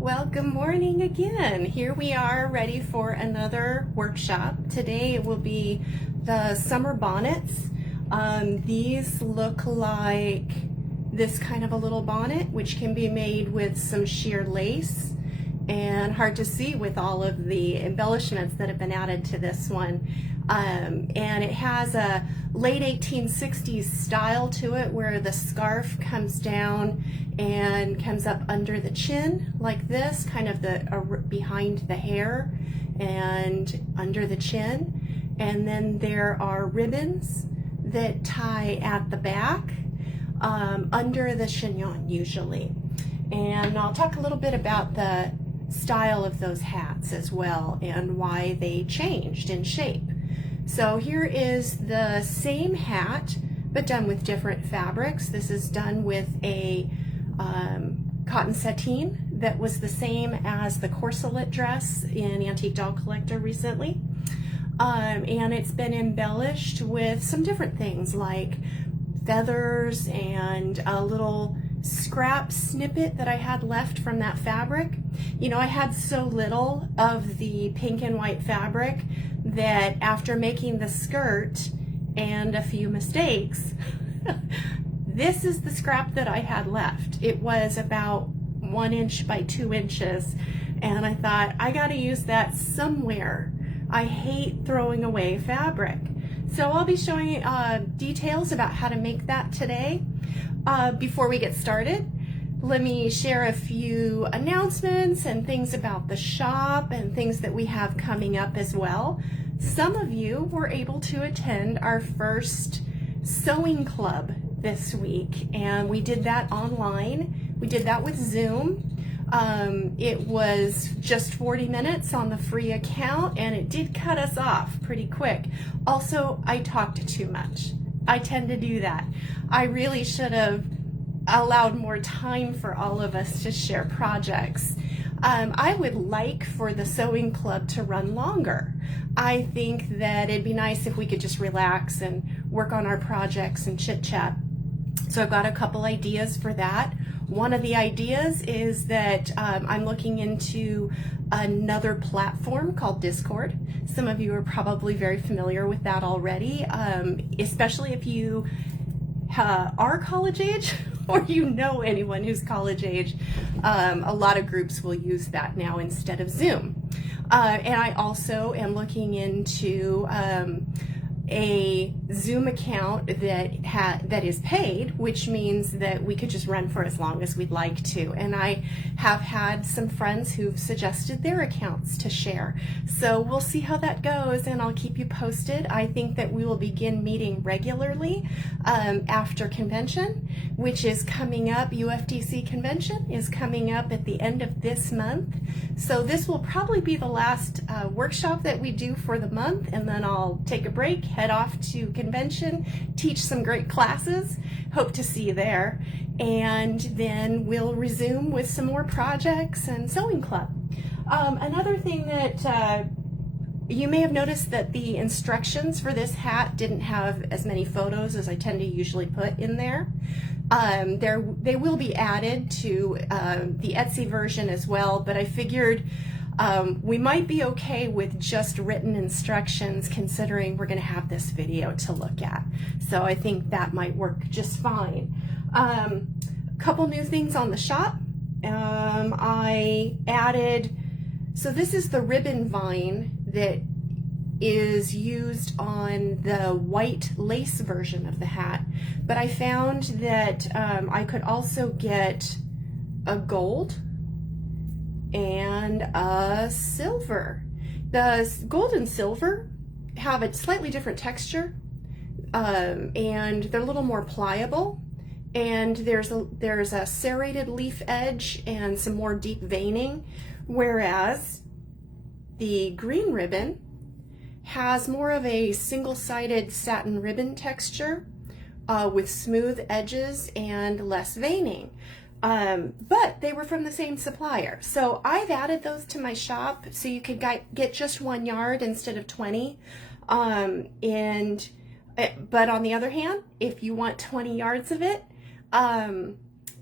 Well, good morning again. Here we are ready for another workshop. Today it will be the summer bonnets. These look like this kind of a little bonnet, which can be made with some sheer lace, and hard to see with all of the embellishments that have been added to this one. And it has a late 1860s style to it where the scarf comes down and comes up under the chin like this, kind of behind the hair and under the chin. And then there are ribbons that tie at the back under the chignon usually. And I'll talk a little bit about the style of those hats as well and why they changed in shape. So here is the same hat but done with different fabrics. This is done with a cotton sateen that was the same as the corselet dress in Antique Doll Collector recently. And it's been embellished with some different things like feathers and a little scrap snippet that I had left from that fabric. You know, I had so little of the pink and white fabric that after making the skirt and a few mistakes, this is the scrap that I had left. It was about 1 inch by 2 inches, and I thought, I gotta use that somewhere. I hate throwing away fabric. So I'll be showing details about how to make that today. Before we get started, let me share a few announcements and things about the shop and things that we have coming up as well. Some of you were able to attend our first sewing club this week, and we did that online. We did that with Zoom. It was just 40 minutes on the free account, and it did cut us off pretty quick. Also, I talked too much. I tend to do that. I really should have allowed more time for all of us to share projects. I would like for the sewing club to run longer. I think that it'd be nice if we could just relax and work on our projects and chit chat. So I've got a couple ideas for that. One of the ideas is that I'm looking into another platform called Discord. Some of you are probably very familiar with that already, especially if you are college age or you know anyone who's college age. A lot of groups will use that now instead of Zoom. And I also am looking into a Zoom account that is paid, which means that we could just run for as long as we'd like to. And I have had some friends who've suggested their accounts to share. So we'll see how that goes, and I'll keep you posted. I think that we will begin meeting regularly after convention, which is coming up. UFDC convention is coming up at the end of this month. So this will probably be the last workshop that we do for the month, and then I'll take a break, head off to convention, teach some great classes. Hope to see you there. And then we'll resume with some more projects and sewing club. Another thing that you may have noticed that the instructions for this hat didn't have as many photos as I tend to usually put in there. They will be added to the Etsy version as well, but I figured we might be okay with just written instructions considering we're going to have this video to look at. So I think that might work just fine. Couple new things on the shop. I added, so this is the ribbon vine that is used on the white lace version of the hat, but I found that I could also get a gold and a silver. The gold and silver have a slightly different texture, and they're a little more pliable, and there's a serrated leaf edge and some more deep veining, whereas the green ribbon has more of a single-sided satin ribbon texture with smooth edges and less veining. But they were from the same supplier. So I've added those to my shop so you could get just 1 yard instead of 20. But on the other hand, if you want 20 yards of it,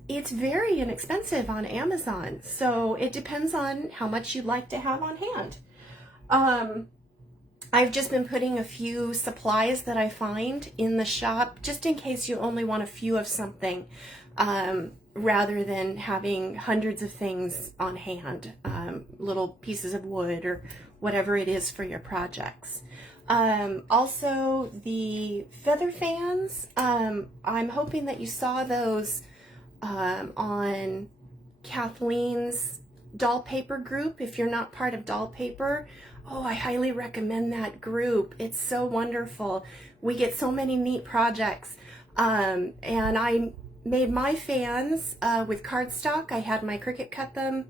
it's very inexpensive on Amazon. So it depends on how much you'd like to have on hand. I've just been putting a few supplies that I find in the shop, just in case you only want a few of something, rather than having hundreds of things on hand, little pieces of wood or whatever it is for your projects. Also, the feather fans, I'm hoping that you saw those on Kathleen's doll paper group. If you're not part of doll paper, oh, I highly recommend that group. It's so wonderful. We get so many neat projects. And I made my fans with cardstock. I had my Cricut cut them.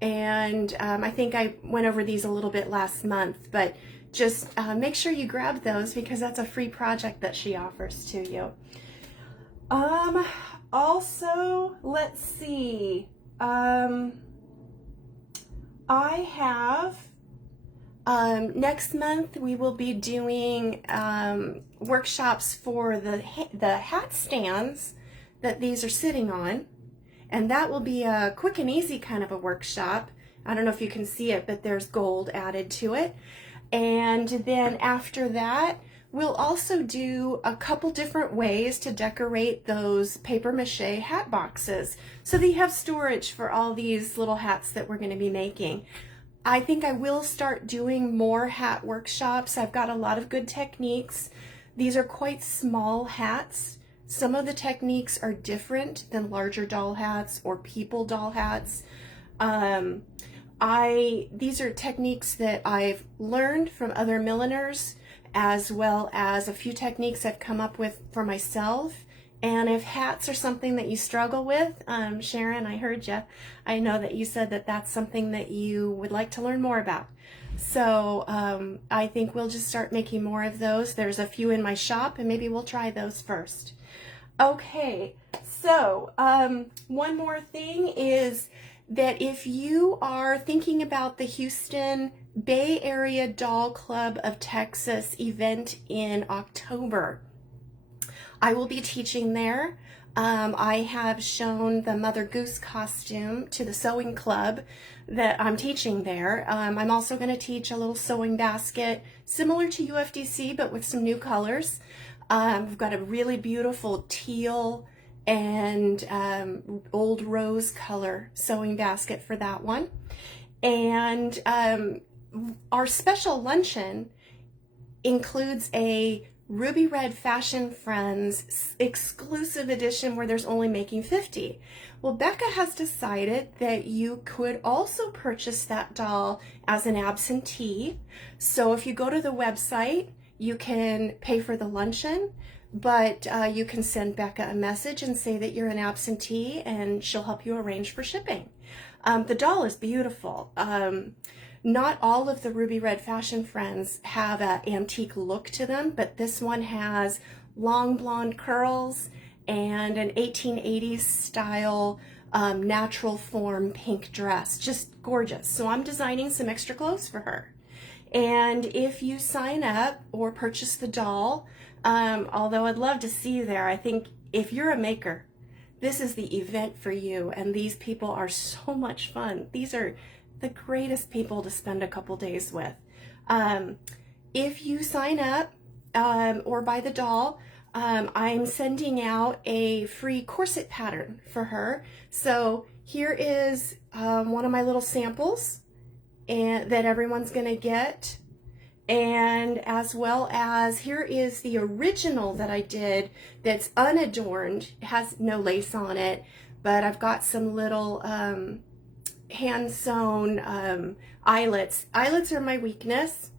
And I think I went over these a little bit last month, but just make sure you grab those because that's a free project that she offers to you. Also, let's see. I have next month we will be doing workshops for the hat stands that these are sitting on, and that will be a quick and easy kind of a workshop. I don't know if you can see it, but there's gold added to it. And then after that, we'll also do a couple different ways to decorate those paper mache hat boxes so that you have storage for all these little hats that we're going to be making. I think I will start doing more hat workshops. I've got a lot of good techniques. These are quite small hats. Some of the techniques are different than larger doll hats or people doll hats. These are techniques that I've learned from other milliners, as well as a few techniques I've come up with for myself. And if hats are something that you struggle with, Sharon, I heard you. I know that you said that that's something that you would like to learn more about. So I think we'll just start making more of those. There's a few in my shop, and maybe we'll try those first. Okay, so one more thing is that if you are thinking about the Houston Bay Area Doll Club of Texas event in October, I will be teaching there. I have shown the Mother Goose costume to the sewing club that I'm teaching there. I'm also going to teach a little sewing basket similar to UFDC but with some new colors. We've got a really beautiful teal and old rose color sewing basket for that one. And our special luncheon includes a Ruby Red Fashion Friends exclusive edition where there's only making 50. Well, Becca has decided that you could also purchase that doll as an absentee. So if you go to the website, you can pay for the luncheon, but you can send Becca a message and say that you're an absentee and she'll help you arrange for shipping. The doll is beautiful. Not all of the Ruby Red Fashion Friends have an antique look to them, but this one has long blonde curls and an 1880s style natural form pink dress. Just gorgeous. So I'm designing some extra clothes for her. And if you sign up or purchase the doll, although I'd love to see you there, I think if you're a maker, this is the event for you, and these people are so much fun. These are the greatest people to spend a couple days with. If you sign up or buy the doll, I'm sending out a free corset pattern for her. So here is one of my little samples that everyone's gonna get. And as well as here is the original that I did that's unadorned. It has no lace on it, but I've got some little hand sewn eyelets. Eyelets are my weakness.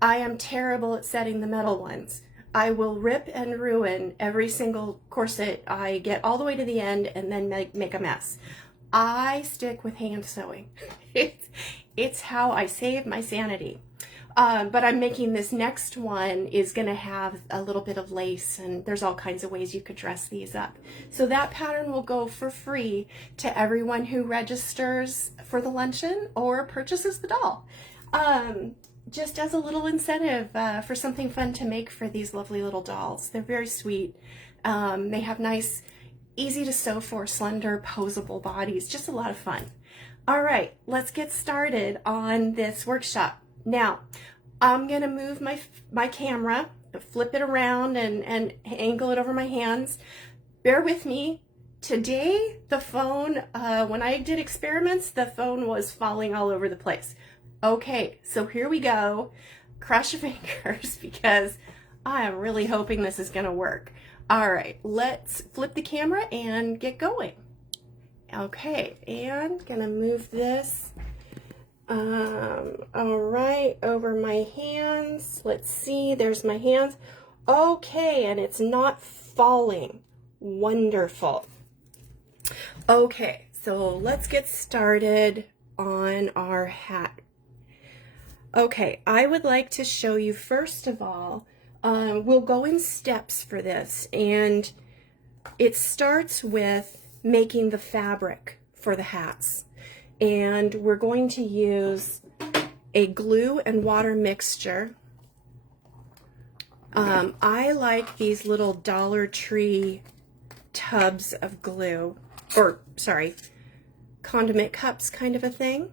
I am terrible at setting the metal ones. I will rip and ruin every single corset. I get all the way to the end and then make a mess. I stick with hand sewing. It's how I save my sanity. But I'm making this next one is going to have a little bit of lace, and there's all kinds of ways you could dress these up. So that pattern will go for free to everyone who registers for the luncheon or purchases the doll. Just as a little incentive for something fun to make for these lovely little dolls. They're very sweet. They have nice easy to sew for slender, posable bodies. Just a lot of fun. All right, let's get started on this workshop. Now, I'm gonna move my camera, flip it around and angle it over my hands. Bear with me. Today, the phone, when I did experiments, the phone was falling all over the place. Okay, so here we go. Cross your fingers because I am really hoping this is gonna work. All right, let's flip the camera and get going. Okay, and gonna move this all right, over my hands. Let's see, there's my hands. Okay, and it's not falling. Wonderful. Okay, so let's get started on our hat. Okay, I would like to show you first of all, we'll go in steps for this, and it starts with making the fabric for the hats. And we're going to use a glue and water mixture. I like these little Dollar Tree tubs of glue, or sorry, condiment cups kind of a thing.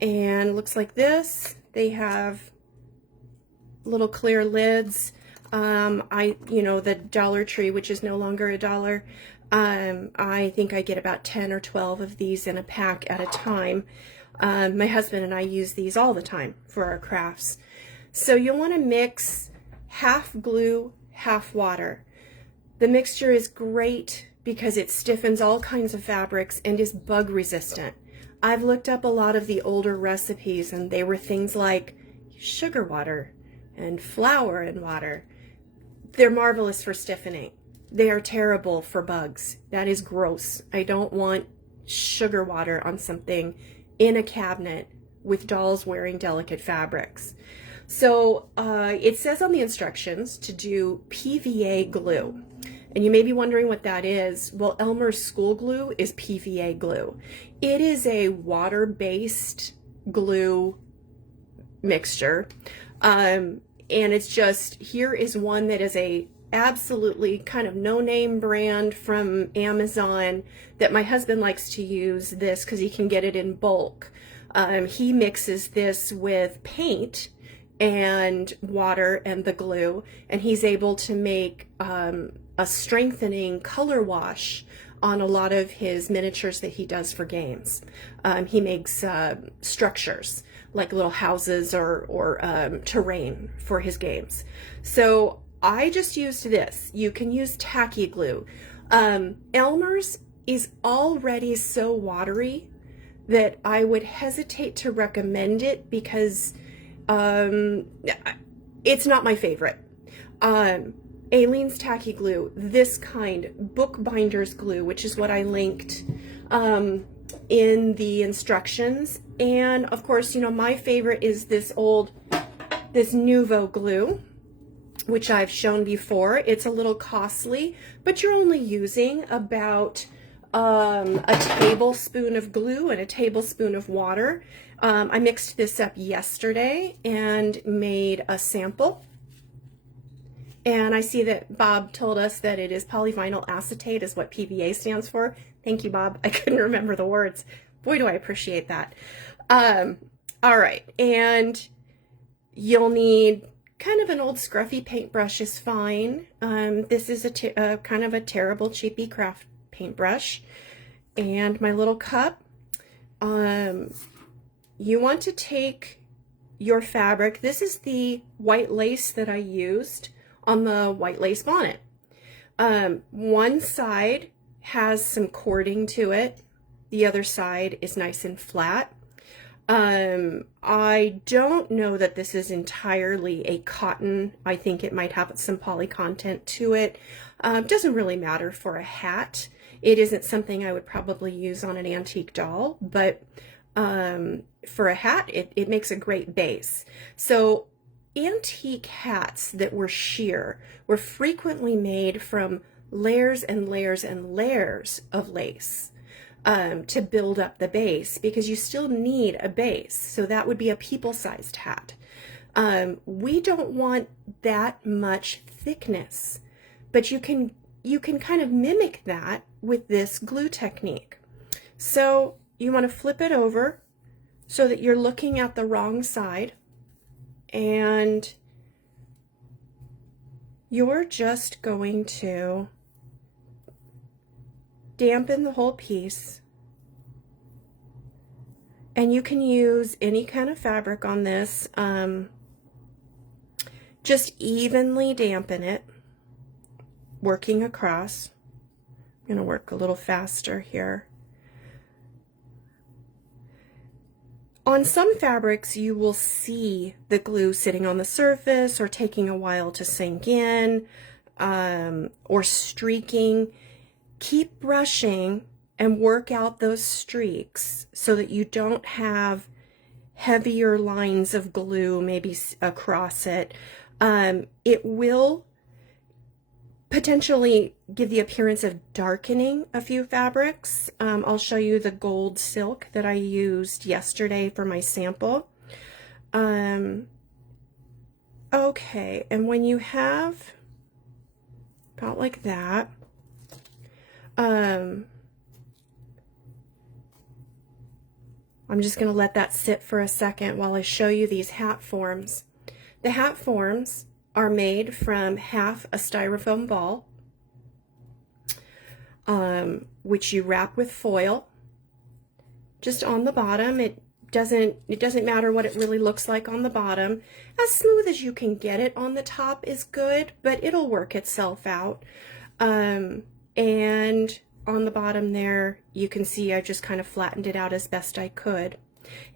And it looks like this. They have little clear lids. The Dollar Tree, which is no longer a dollar, I think I get about 10 or 12 of these in a pack at a time. My husband and I use these all the time for our crafts. So you'll want to mix half glue, half water. The mixture is great because it stiffens all kinds of fabrics and is bug resistant. I've looked up a lot of the older recipes and they were things like sugar water and flour and water. They're marvelous for stiffening. They are terrible for bugs. That is gross. I don't want sugar water on something in a cabinet with dolls wearing delicate fabrics. So it says on the instructions to do PVA glue. And you may be wondering what that is. Well, Elmer's school glue is PVA glue. It is a water-based glue mixture. And it's just, here is one that is a absolutely kind of no-name brand from Amazon that my husband likes to use this because he can get it in bulk. He mixes this with paint and water and the glue, and he's able to make a strengthening color wash on a lot of his miniatures that he does for games. He makes structures like little houses or terrain for his games. So I just used this. You can use tacky glue. Elmer's is already so watery that I would hesitate to recommend it because it's not my favorite. Aileen's tacky glue, this kind, bookbinder's glue, which is what I linked in the instructions. And of course, my favorite is this Nuvo glue, which I've shown before. It's a little costly, but you're only using about a tablespoon of glue and a tablespoon of water. I mixed this up yesterday and made a sample. And I see that Bob told us that it is polyvinyl acetate is what PVA stands for. Thank you, Bob. I couldn't remember the words. Boy, do I appreciate that. All right, and you'll need kind of an old scruffy paintbrush is fine. This is a kind of a terrible cheapy craft paintbrush. And my little cup. You want to take your fabric. This is the white lace that I used on the white lace bonnet. One side has some cording to it. The other side is nice and flat. I don't know that this is entirely a cotton. I think it might have some poly content to it. Doesn't really matter for a hat. It isn't something I would probably use on an antique doll, but for a hat, it makes a great base. So antique hats that were sheer were frequently made from layers and layers and layers of lace to build up the base, because you still need a base. So that would be a people-sized hat. We don't want that much thickness, but you can you can kind of mimic that with this glue technique. So you want to flip it over so that you're looking at the wrong side, and you're just going to dampen the whole piece. And you can use any kind of fabric on this. Just evenly dampen it, working across. I'm going to work a little faster here. On some fabrics, you will see the glue sitting on the surface or taking a while to sink in, or streaking. Keep brushing and work out those streaks so that you don't have heavier lines of glue maybe across it. It will potentially give the appearance of darkening a few fabrics. I'll show you the gold silk that I used yesterday for my sample. Okay, and when you have about like that, I'm just going to let that sit for a second while I show you these hat forms. The hat forms are made from half a styrofoam ball, which you wrap with foil just on the bottom. It doesn't matter what it really looks like on the bottom. As smooth as you can get it on the top is good, but it'll work itself out. And on the bottom there, you can see I just kind of flattened it out as best I could.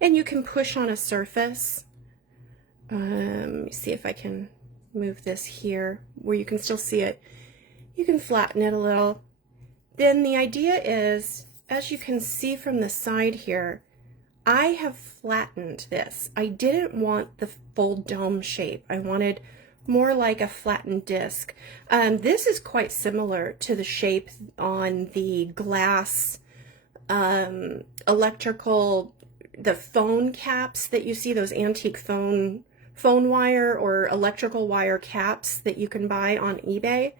And you can push on a surface. Let me see if I can move this here where you can still see it. You can flatten it a little. Then the idea is, as you can see from the side here, I have flattened this. I didn't want the full dome shape. I wanted more like a flattened disc. This is quite similar to the shape on the glass electrical, the phone caps that you see, those antique phone wire or electrical wire caps that you can buy on eBay.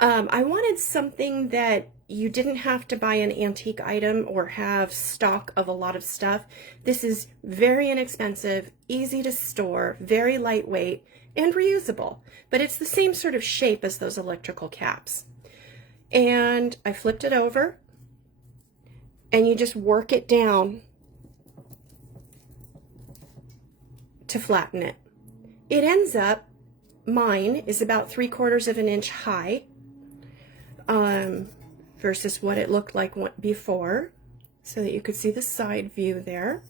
I wanted something that you didn't have to buy an antique item or have stock of a lot of stuff. This is very inexpensive, easy to store, very lightweight, and reusable. But it's the same sort of shape as those electrical caps. And I flipped it over, and you just work it down to flatten it. It ends up, mine is about 3/4 of an inch high, versus what it looked like before, so that you could see the side view there.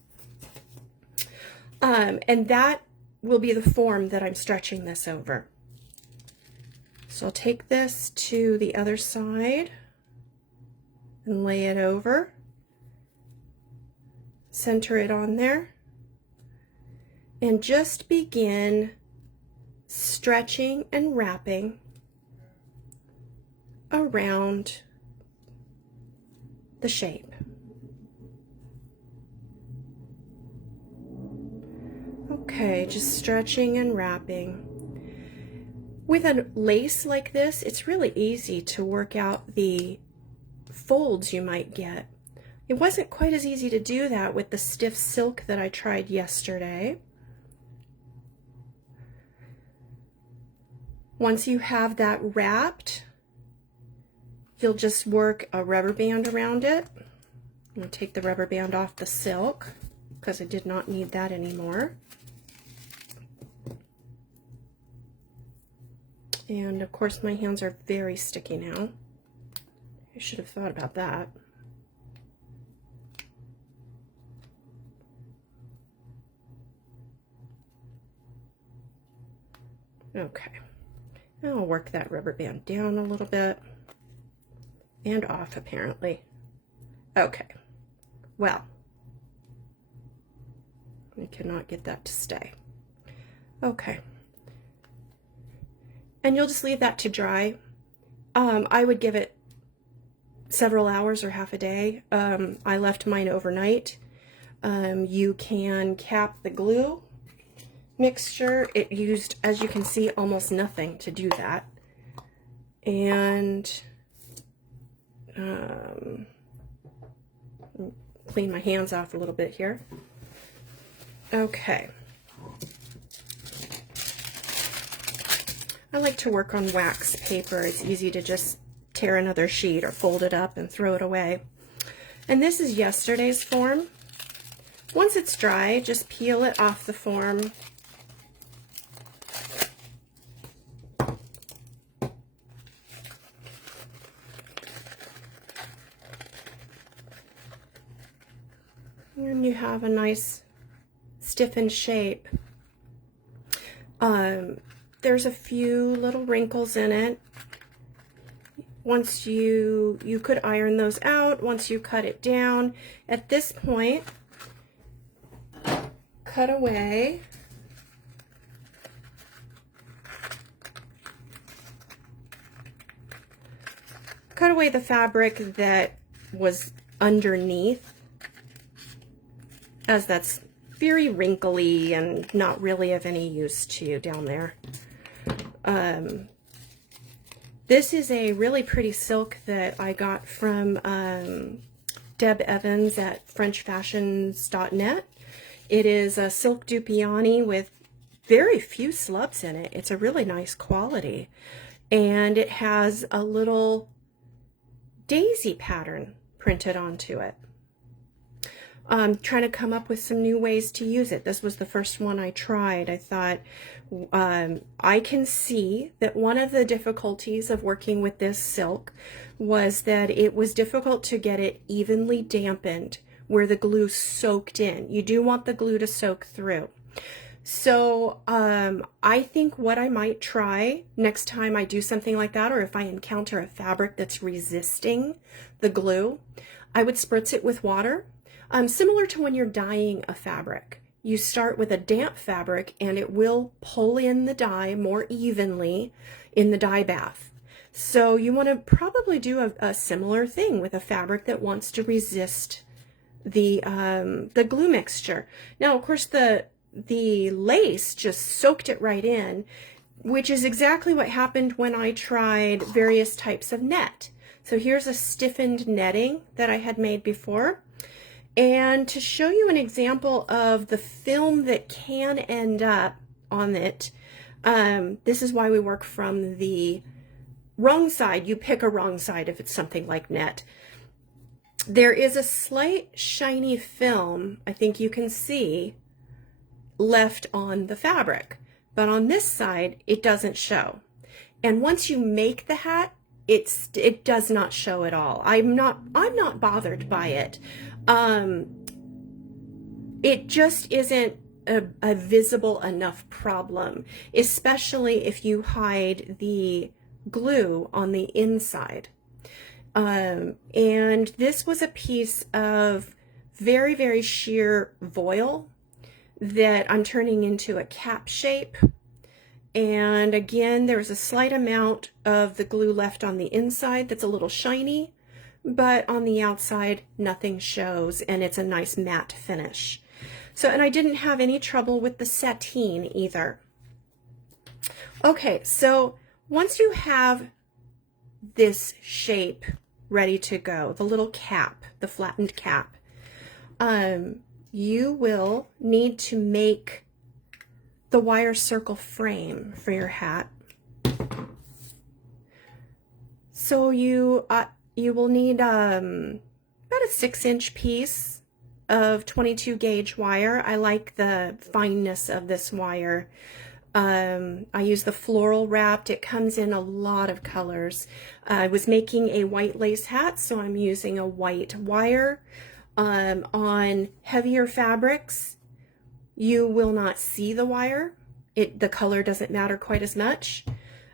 And that will be the form that I'm stretching this over. So I'll take this to the other side and lay it over, center it on there, and just begin stretching and wrapping around the shape. Okay, just stretching and wrapping. With a lace like this, it's really easy to work out the folds you might get. It wasn't quite as easy to do that with the stiff silk that I tried yesterday. Once you have that wrapped, you'll just work a rubber band around it. I'm going to take the rubber band off the silk because I did not need that anymore. And of course my hands are very sticky now. I should have thought about that. Okay, now I'll work that rubber band down a little bit and off apparently. Okay, well, I cannot get that to stay. Okay. And you'll just leave that to dry. I would give it several hours or half a day. I left mine overnight. You can cap the glue mixture. It used, as you can see, almost nothing to do that. And Clean my hands off a little bit here. Okay. I like to work on wax paper. It's easy to just tear another sheet or fold it up and throw it away. And this is yesterday's form. Once it's dry, just peel it off the form. And you have a nice stiffened shape. There's a few little wrinkles in it. Once you could iron those out once you cut it down. At this point, cut away the fabric that was underneath, as that's very wrinkly and not really of any use to you down there. This is a really pretty silk that I got from Deb Evans at FrenchFashions.net. It is a silk Dupioni with very few slubs in it. It's a really nice quality. And it has a little daisy pattern printed onto it. I'm trying to come up with some new ways to use it. This was the first one I tried. I thought, I can see that one of the difficulties of working with this silk was that it was difficult to get it evenly dampened where the glue soaked in. You do want the glue to soak through. So I think what I might try next time I do something like that, or if I encounter a fabric that's resisting the glue, I would spritz it with water. Similar to when you're dyeing a fabric. You start with a damp fabric and it will pull in the dye more evenly in the dye bath. So you want to probably do a similar thing with a fabric that wants to resist the glue mixture. Now, of course, the lace just soaked it right in, which is exactly what happened when I tried various types of net. So here's a stiffened netting that I had made before. And to show you an example of the film that can end up on it, this is why we work from the wrong side. You pick a wrong side if it's something like net. There is a slight shiny film, I think you can see, left on the fabric. But on this side, it doesn't show. And once you make the hat, it does not show at all. I'm not bothered by it. It just isn't a visible enough problem, especially if you hide the glue on the inside. And this was a piece of very, very sheer voile that I'm turning into a cap shape. And again, there's a slight amount of the glue left on the inside that's a little shiny, but on the outside, nothing shows, and it's a nice matte finish. So, and I didn't have any trouble with the sateen either. Okay, so once you have this shape ready to go, the little cap, the flattened cap, you will need to make the wire circle frame for your hat. So you will need about a 6-inch piece of 22 gauge wire. I like the fineness of this wire. I use the floral wrapped. It comes in a lot of colors. I was making a white lace hat, so I'm using a white wire. On heavier fabrics, you will not see the wire. The color doesn't matter quite as much,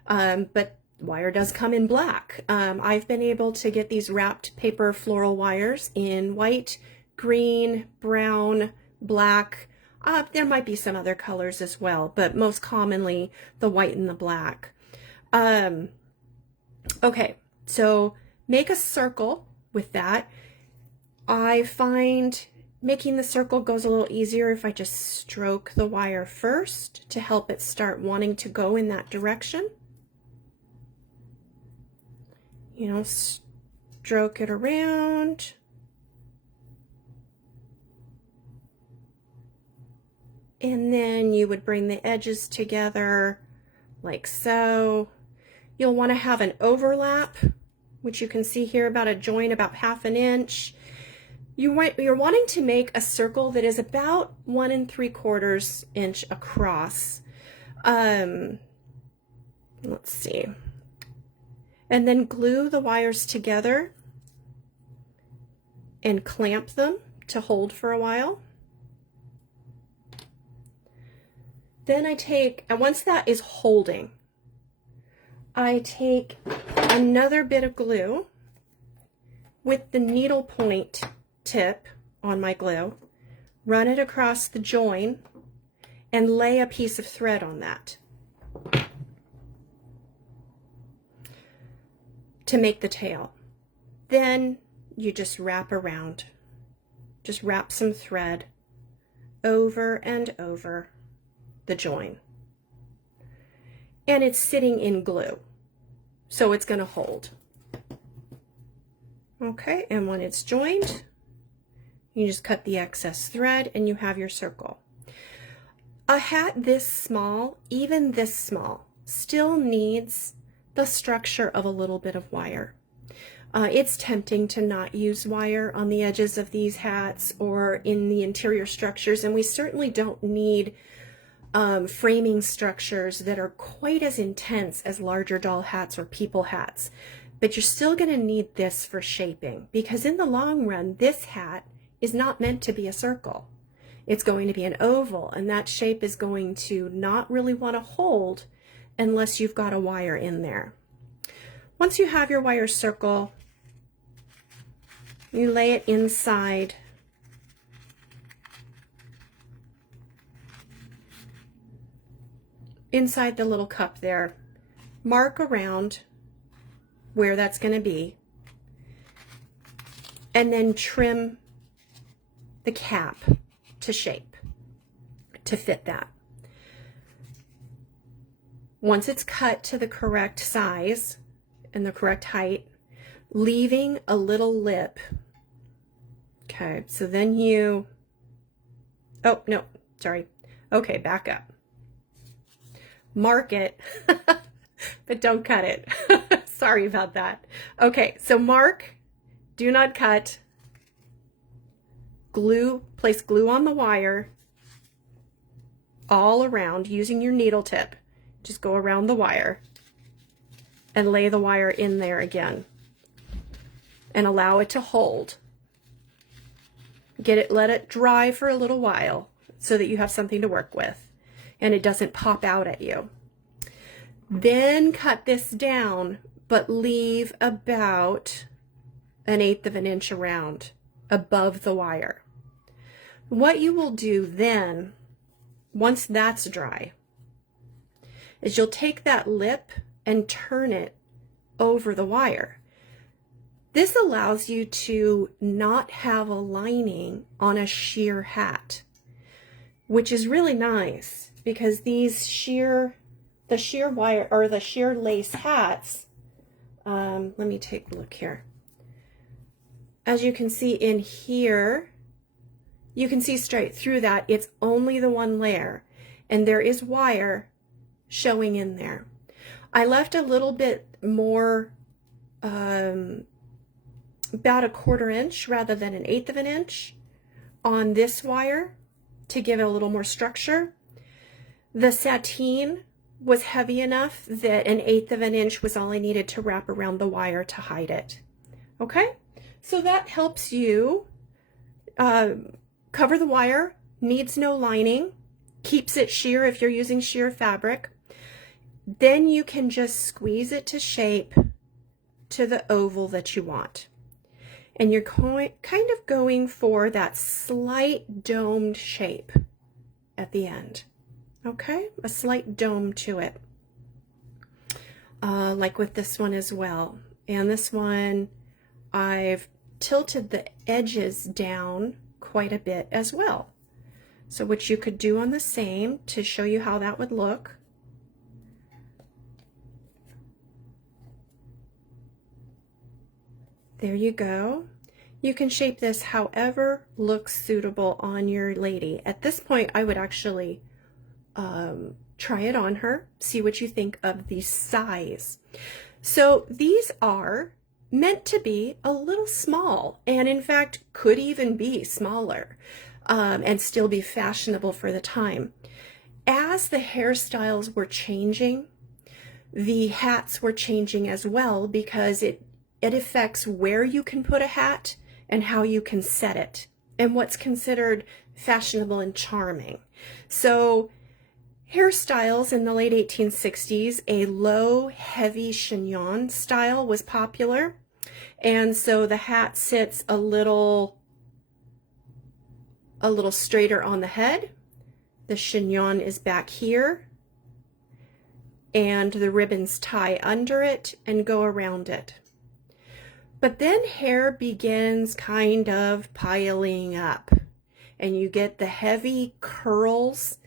but wire does come in black. I've been able to get these wrapped paper floral wires in white, green, brown, black. There might be some other colors as well, but most commonly the white and the black. Okay, so make a circle with that. I find making the circle goes a little easier if I just stroke the wire first to help it start wanting to go in that direction. You know, stroke it around. And then you would bring the edges together like so. You'll want to have an overlap, which you can see here, about a joint about 1/2 inch. You're wanting to make a circle that is about 1 3/4 inch across. Let's see. And then glue the wires together and clamp them to hold for a while. Then and once that is holding, I take another bit of glue with the needle point tip on my glue, run it across the join, and lay a piece of thread on that to make the tail. Then you just wrap around. Just wrap some thread over and over the join. And it's sitting in glue, so it's going to hold. Okay, and when it's joined, you just cut the excess thread and you have your circle. A hat this small, even this small, still needs the structure of a little bit of wire. It's tempting to not use wire on the edges of these hats or in the interior structures, and we certainly don't need framing structures that are quite as intense as larger doll hats or people hats. But you're still going to need this for shaping, because in the long run, this hat is not meant to be a circle. It's going to be an oval, and that shape is going to not really want to hold unless you've got a wire in there. Once you have your wire circle, you lay it inside the little cup there. Mark around where that's going to be, and then trim the cap to shape to fit that. Once it's cut to the correct size and the correct height, leaving a little lip. Okay, so then oh no, sorry. Okay, back up. Mark it, but don't cut it. Sorry about that. Okay, so mark, do not cut. Glue, place glue on the wire all around using your needle tip. Just go around the wire and lay the wire in there again and allow it to hold. Let it dry for a little while so that you have something to work with and it doesn't pop out at you. Then cut this down, but leave about 1/8 inch around above the wire. What you will do then, once that's dry, is you'll take that lip and turn it over the wire. This allows you to not have a lining on a sheer hat, which is really nice because the sheer wire or the sheer lace hats, let me take a look here. As you can see in here, you can see straight through that. It's only the one layer and there is wire showing in there. I left a little bit more, about 1/4 inch rather than 1/8 inch on this wire to give it a little more structure. The sateen was heavy enough that 1/8 inch was all I needed to wrap around the wire to hide it. Okay, so that helps you cover the wire, needs no lining, keeps it sheer if you're using sheer fabric. Then you can just squeeze it to shape to the oval that you want. And you're kind of going for that slight domed shape at the end. Okay, a slight dome to it. Like with this one as well. And this one, I've tilted the edges down quite a bit as well. So what you could do on the same to show you how that would look. There you go. You can shape this however looks suitable on your lady. At this point, I would actually try it on her, see what you think of the size. So these are meant to be a little small, and in fact could even be smaller, and still be fashionable for the time. As the hairstyles were changing, the hats were changing as well, because it affects where you can put a hat and how you can set it and what's considered fashionable and charming. So hairstyles in the late 1860s, a low, heavy chignon style was popular. And so the hat sits a little straighter on the head. The chignon is back here, and the ribbons tie under it and go around it. But then hair begins kind of piling up, and you get the heavy curls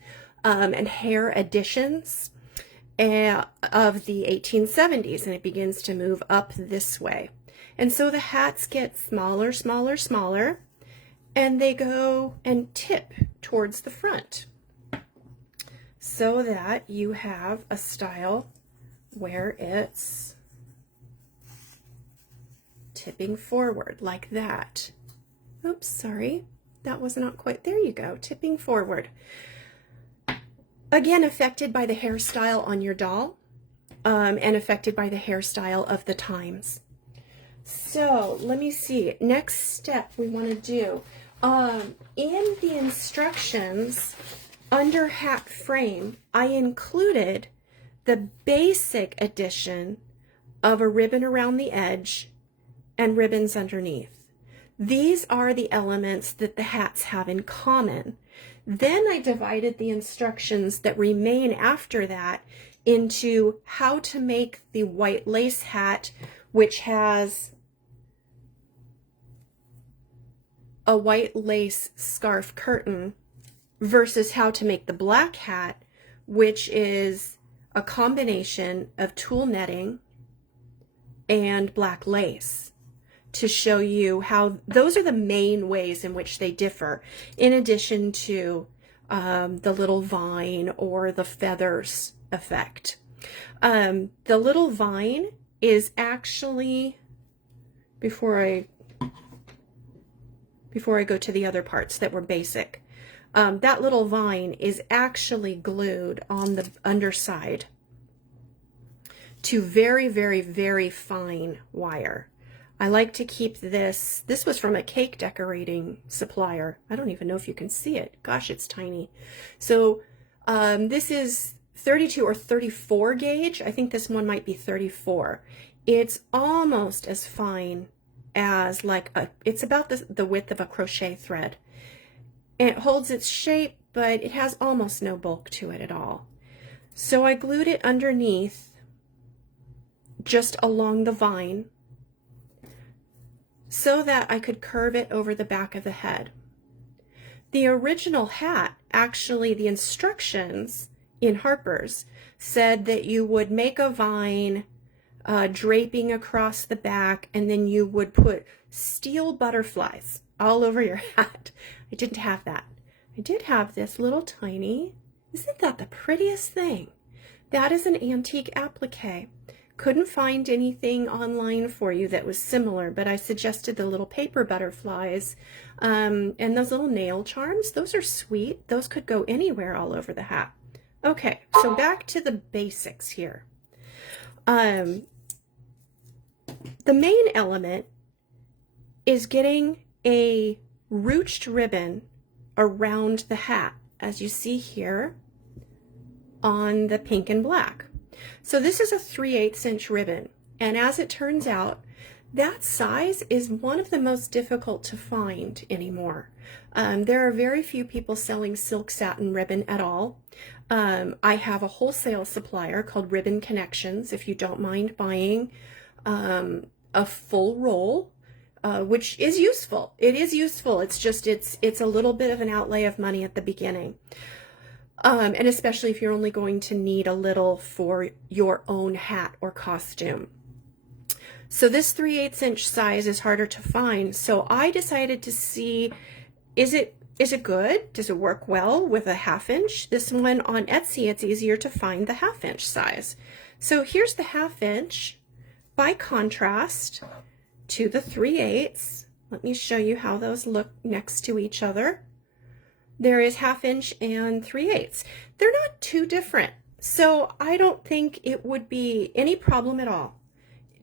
and hair additions of the 1870s, and it begins to move up this way. And so the hats get smaller, smaller, smaller, and they go and tip towards the front, so that you have a style where it's tipping forward like that. Oops, sorry, that was not quite, there you go, tipping forward. Again, affected by the hairstyle on your doll, and affected by the hairstyle of the times. So let me see, next step we want to do, in the instructions under hat frame, I included the basic addition of a ribbon around the edge and ribbons underneath. These are the elements that the hats have in common. Then I divided the instructions that remain after that into how to make the white lace hat, which has a white lace scarf curtain, versus how to make the black hat, which is a combination of tulle netting and black lace, to show you how those are the main ways in which they differ, in addition to the little vine or the feathers effect. The little vine is actually, before I go to the other parts that were basic, that little vine is actually glued on the underside to very, very, very fine wire. I like to keep this was from a cake decorating supplier. I don't even know if you can see it. Gosh, it's tiny. So this is 32 or 34 gauge. I think this one might be 34. It's almost as fine as it's about the width of a crochet thread. And it holds its shape, but it has almost no bulk to it at all. So I glued it underneath, just along the vine, so that I could curve it over the back of the head. The original hat, actually, the instructions in Harper's said that you would make a vine draping across the back, and then you would put steel butterflies all over your hat. I didn't have that. I did have this little tiny, isn't that the prettiest thing? That is an antique applique. Couldn't find anything online for you that was similar, but I suggested the little paper butterflies, and those little nail charms. Those are sweet. Those could go anywhere all over the hat. Okay, so back to the basics here. The main element is getting a ruched ribbon around the hat, as you see here on the pink and black. So this is a 3/8 inch ribbon, and as it turns out, that size is one of the most difficult to find anymore. There are very few people selling silk satin ribbon at all. I have a wholesale supplier called Ribbon Connections, if you don't mind buying a full roll, which is useful. It is useful. It's just, it's a little bit of an outlay of money at the beginning. And especially if you're only going to need a little for your own hat or costume. So this 3/8 inch size is harder to find. So I decided to see, is it good? Does it work well with a 1/2 inch? This one on Etsy, it's easier to find the 1/2 inch size. So here's the 1/2 inch by contrast to the 3/8. Let me show you how those look next to each other. There is 1/2 inch and 3/8. They're not too different. So I don't think it would be any problem at all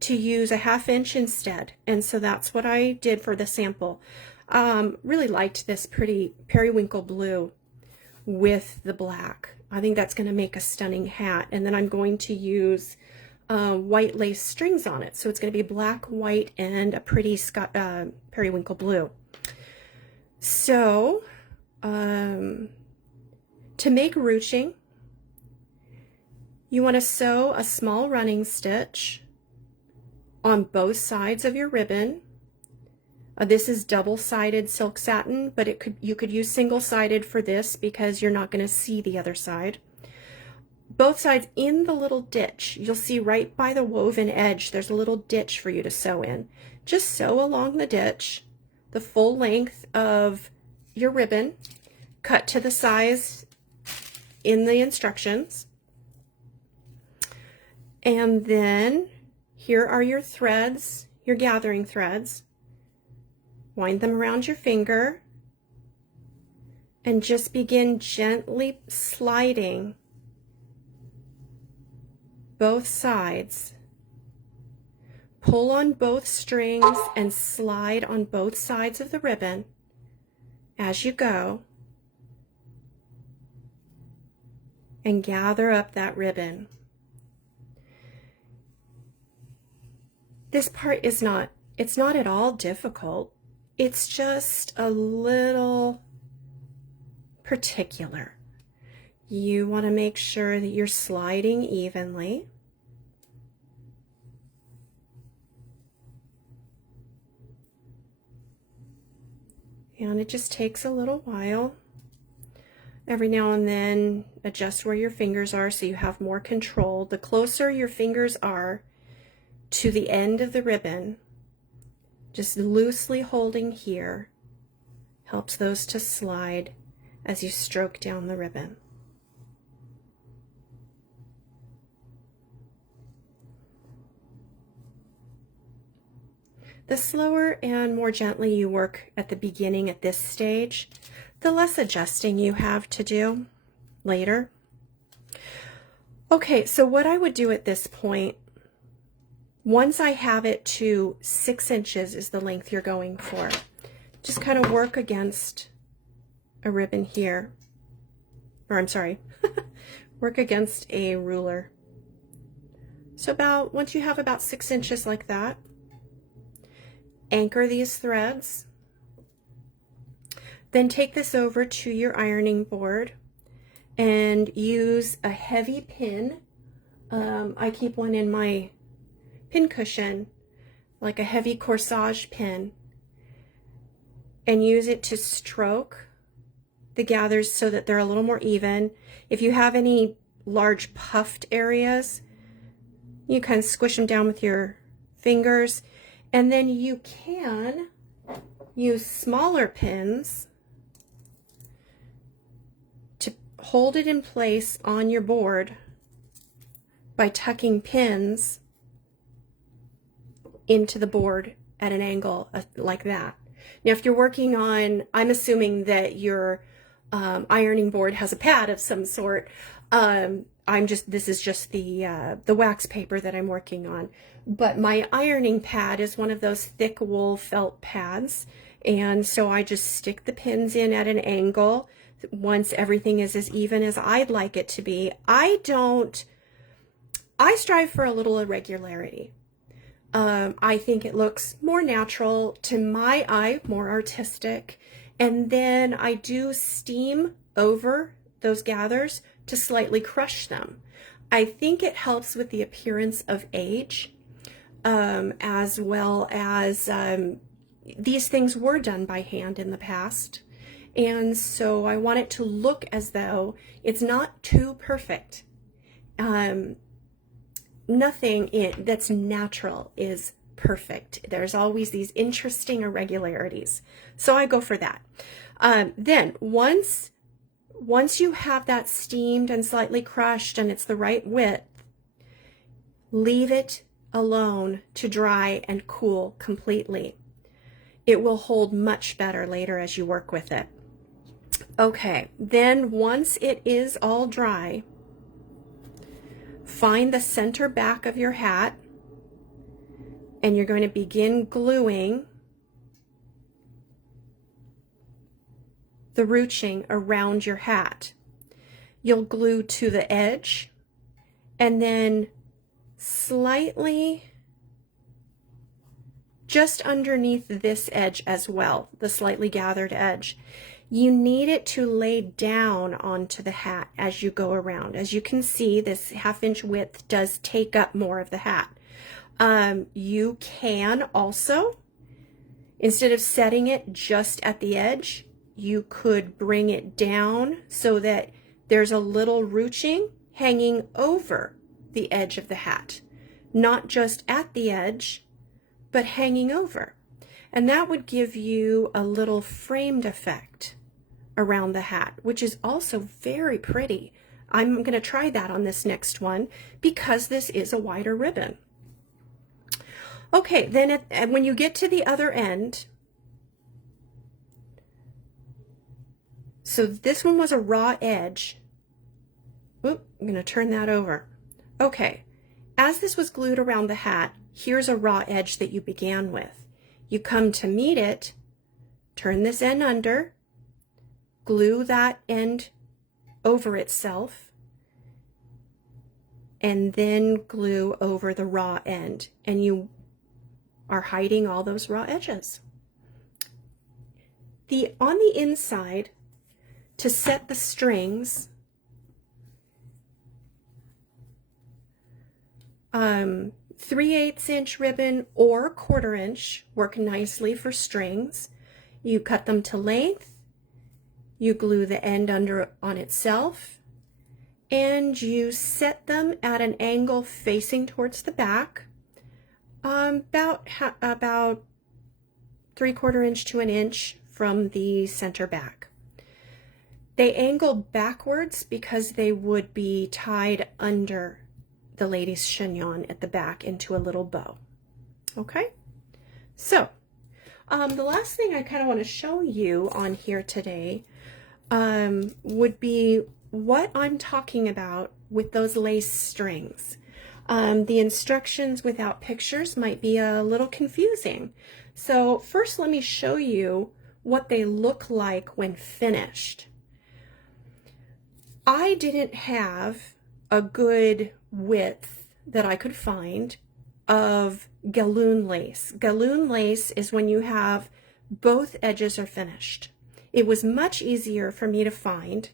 to use a 1/2 inch instead. And so that's what I did for the sample. Really liked this pretty periwinkle blue with the black. I think that's going to make a stunning hat. And then I'm going to use white lace strings on it. So it's going to be black, white, and a pretty periwinkle blue. So to make ruching, you want to sew a small running stitch on both sides of your ribbon. This is double-sided silk satin, but you could use single-sided for this because you're not going to see the other side. Both sides in the little ditch. You'll see right by the woven edge, there's a little ditch for you to sew in. Just sew along the ditch, the full length of your ribbon, cut to the size in the instructions. And then here are your threads, your gathering threads. Wind them around your finger and just begin gently sliding both sides. Pull on both strings and slide on both sides of the ribbon as you go, and gather up that ribbon. This part is not at all difficult. It's just a little particular. You want to make sure that you're sliding evenly. And it just takes a little while. Every now and then adjust where your fingers are so you have more control. The closer your fingers are to the end of the ribbon, just loosely holding here helps those to slide as you stroke down the ribbon. The slower and more gently you work at the beginning at this stage, the less adjusting you have to do later. Okay, so what I would do at this point, once I have it to 6 inches is the length you're going for, just kind of work against a ribbon here, or I'm sorry, work against a ruler. So once you have about 6 inches like that, anchor these threads. Then take this over to your ironing board and use a heavy pin. I keep one in my pin cushion, like a heavy corsage pin, and use it to stroke the gathers so that they're a little more even. If you have any large puffed areas, you kind of squish them down with your fingers, and then you can use smaller pins to hold it in place on your board by tucking pins into the board at an angle like that. Now, if you're working on, I'm assuming that your ironing board has a pad of some sort. This is just the wax paper that I'm working on. But my ironing pad is one of those thick wool felt pads. And so I just stick the pins in at an angle once everything is as even as I'd like it to be. I strive for a little irregularity. I think it looks more natural to my eye, more artistic. And then I do steam over those gathers to slightly crush them. I think it helps with the appearance of age, as well as these things were done by hand in the past. And so I want it to look as though it's not too perfect. Nothing that's natural is perfect. There's always these interesting irregularities. So I go for that. Then once you have that steamed and slightly crushed and it's the right width, leave it alone to dry and cool completely. It will hold much better later as you work with it. Okay, then once it is all dry, find the center back of your hat and you're going to begin gluing the ruching around your hat. You'll glue to the edge and then slightly just underneath this edge as well, the slightly gathered edge. You need it to lay down onto the hat as you go around. As you can see, this 1/2 inch width does take up more of the hat. You can also, instead of setting it just at the edge, you could bring it down so that there's a little ruching hanging over the edge of the hat, not just at the edge, but hanging over. And that would give you a little framed effect around the hat, which is also very pretty. I'm going to try that on this next one because this is a wider ribbon. Okay, then when you get to the other end, so this one was a raw edge. Oop, I'm going to turn that over. Okay, as this was glued around the hat, here's a raw edge that you began with. You come to meet it, turn this end under, glue that end over itself, and then glue over the raw end, and you are hiding all those raw edges. On the inside, to set the strings, 3/8 inch ribbon or 1/4 inch work nicely for strings. You cut them to length, you glue the end under on itself, and you set them at an angle facing towards the back, about 3/4 inch to an inch from the center back. They angle backwards because they would be tied under the lady's chignon at the back into a little bow. Okay, so the last thing I kind of want to show you on here today would be what I'm talking about with those lace strings. The instructions without pictures might be a little confusing. So first let me show you what they look like when finished. I didn't have a good width that I could find of galloon lace. Galloon lace is when you have both edges are finished. It was much easier for me to find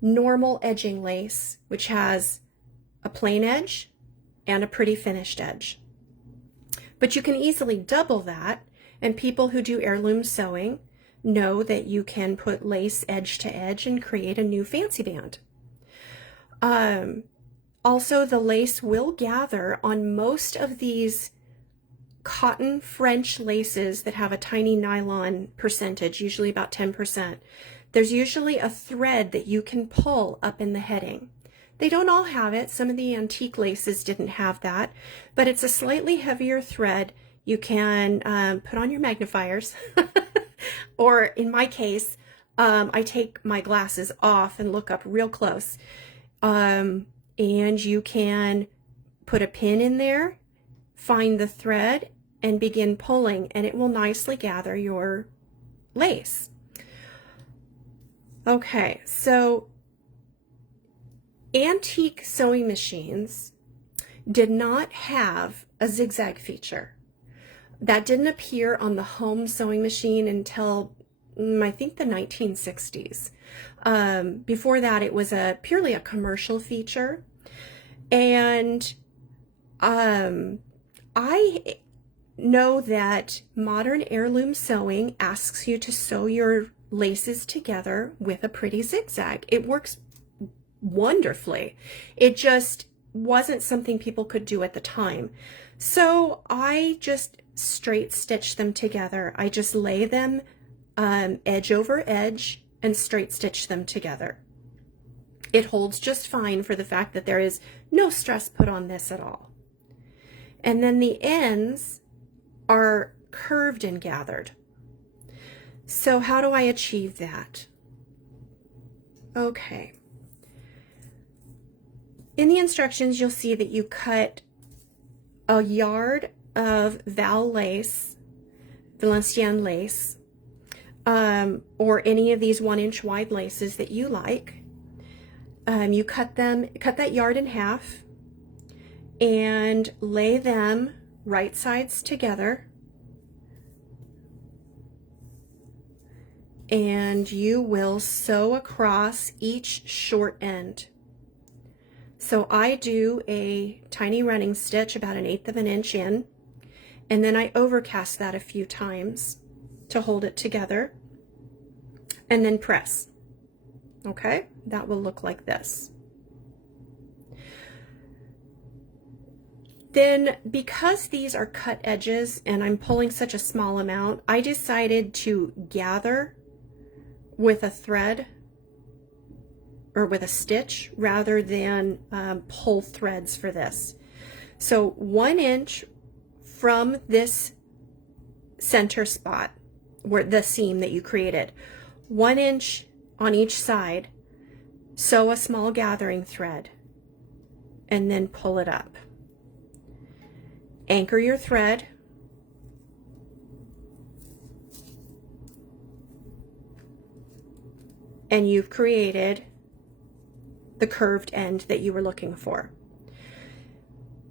normal edging lace, which has a plain edge and a pretty finished edge. But you can easily double that, and people who do heirloom sewing know that you can put lace edge to edge and create a new fancy band. Also, the lace will gather on most of these cotton French laces that have a tiny nylon percentage, usually about 10%. There's usually a thread that you can pull up in the heading. They don't all have it. Some of the antique laces didn't have that, but it's a slightly heavier thread. You can put on your magnifiers, or in my case, I take my glasses off and look up real close. And you can put a pin in there, find the thread, and begin pulling, and it will nicely gather your lace. Okay, so antique sewing machines did not have a zigzag feature. That didn't appear on the home sewing machine until I think the 1960s. Before that, it was purely a commercial feature. And I know that modern heirloom sewing asks you to sew your laces together with a pretty zigzag. It works wonderfully. It just wasn't something people could do at the time. So I just straight stitch them together. I just lay them edge over edge and straight stitch them together. It holds just fine for the fact that there is no stress put on this at all. And then the ends are curved and gathered. So how do I achieve that? Okay. In the instructions, you'll see that you cut a yard of Val lace, Valenciennes lace, or any of these 1-inch wide laces that you like. You cut that yard in half and lay them right sides together, and you will sew across each short end. So I do a tiny running stitch about 1/8 of an inch in, and then I overcast that a few times to hold it together, and then press. Okay, that will look like this. Then, because these are cut edges and I'm pulling such a small amount, I decided to gather with a thread or with a stitch rather than pull threads for this. So 1 inch from this center spot, where the seam that you created, 1 inch on each side, sew a small gathering thread, and then pull it up. Anchor your thread, and you've created the curved end that you were looking for.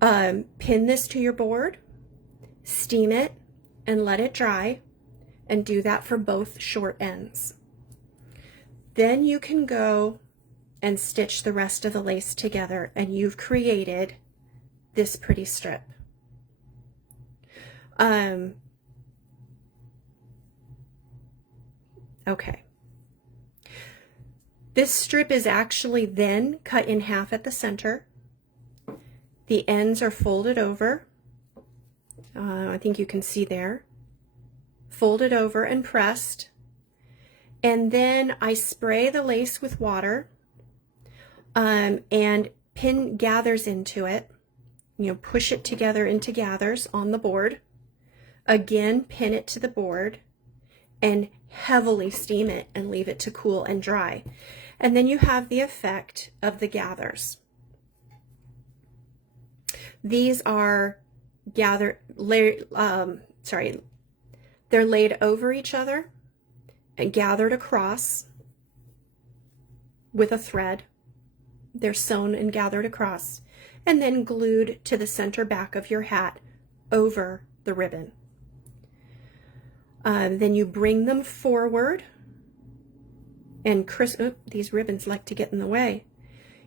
Pin this to your board, steam it, and let it dry, and do that for both short ends. Then you can go and stitch the rest of the lace together, and you've created this pretty strip. Okay. This strip is actually then cut in half at the center. The ends are folded over. I think you can see there. Folded over and pressed. And then I spray the lace with water and pin gathers into it. You know, push it together into gathers on the board. Again, pin it to the board and heavily steam it and leave it to cool and dry. And then you have the effect of the gathers. These are they're laid over each other and gathered across with a thread. They're sewn and gathered across and then glued to the center back of your hat over the ribbon. Then you bring them forward and these ribbons like to get in the way.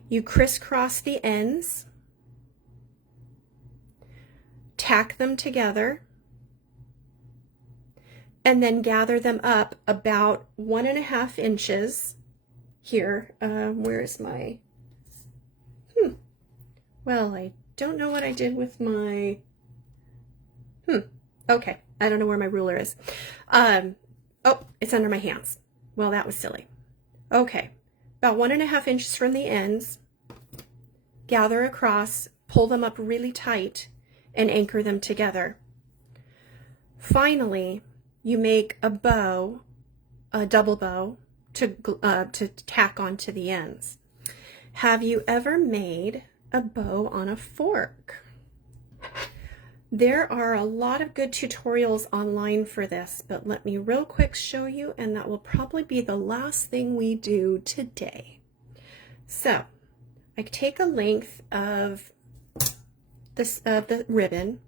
You crisscross the ends, tack them together, and then gather them up about 1.5 inches here. Where is my, well, I don't know what I did with my, okay, I don't know where my ruler is. Oh, it's under my hands. Well, that was silly. Okay, about 1.5 inches from the ends, gather across, pull them up really tight, and anchor them together. Finally, you make a bow, a double bow, to tack onto the ends. Have you ever made a bow on a fork? There are a lot of good tutorials online for this, but let me real quick show you, and that will probably be the last thing we do today. So I take a length of the ribbon,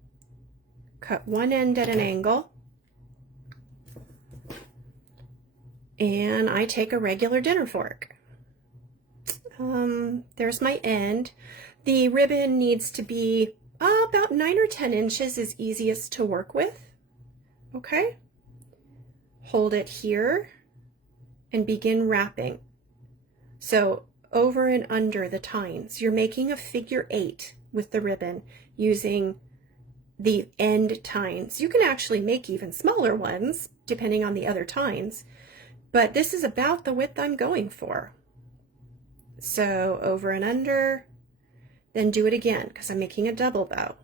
cut one end at an angle, and I take a regular dinner fork. There's my end. The ribbon needs to be about 9 or 10 inches is easiest to work with. Okay, hold it here and begin wrapping. So over and under the tines, you're making a figure 8 with the ribbon using the end tines. You can actually make even smaller ones depending on the other tines, but this is about the width I'm going for. So over and under, then do it again because I'm making a double bow.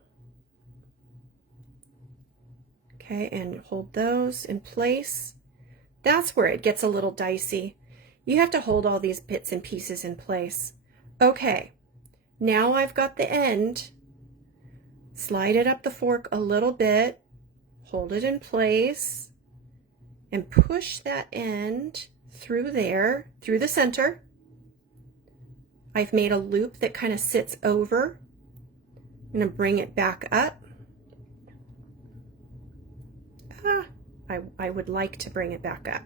Okay, and hold those in place. That's where it gets a little dicey. You have to hold all these bits and pieces in place. Okay, now I've got the end. Slide it up the fork a little bit, hold it in place, and push that end through there, through the center. I've made a loop that kind of sits over. I'm going to bring it back up. I would like to bring it back up.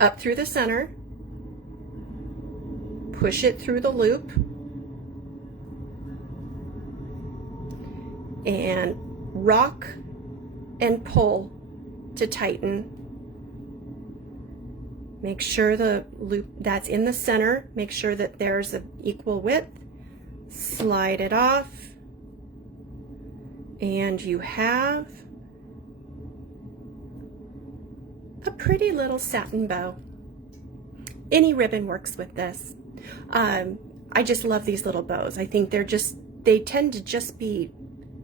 Up through the center. Push it through the loop. And rock and pull to tighten. Make sure the loop that's in the center, make sure that there's an equal width. Slide it off. And you have a pretty little satin bow. Any ribbon works with this. I just love these little bows. I think they tend to just be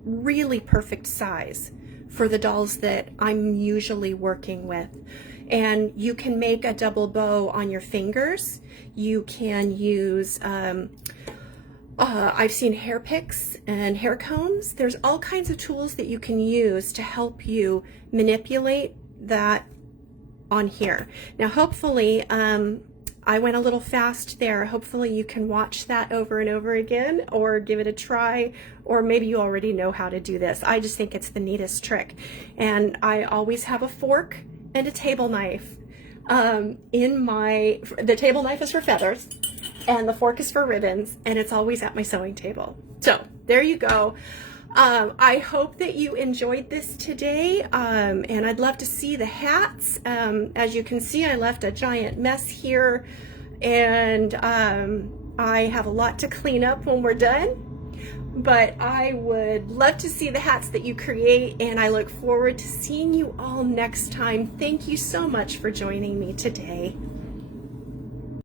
really perfect size for the dolls that I'm usually working with. And you can make a double bow on your fingers. You can use, I've seen hair picks and hair combs. There's all kinds of tools that you can use to help you manipulate that on here. Now hopefully, I went a little fast there. Hopefully you can watch that over and over again or give it a try, or maybe you already know how to do this. I just think it's the neatest trick. And I always have a fork and a table knife. The table knife is for feathers and the fork is for ribbons, and it's always at my sewing table. So there you go. I hope that you enjoyed this today, and I'd love to see the hats. As you can see, I left a giant mess here, and I have a lot to clean up when we're done, but I would love to see the hats that you create, and I look forward to seeing you all next time. Thank you so much for joining me today.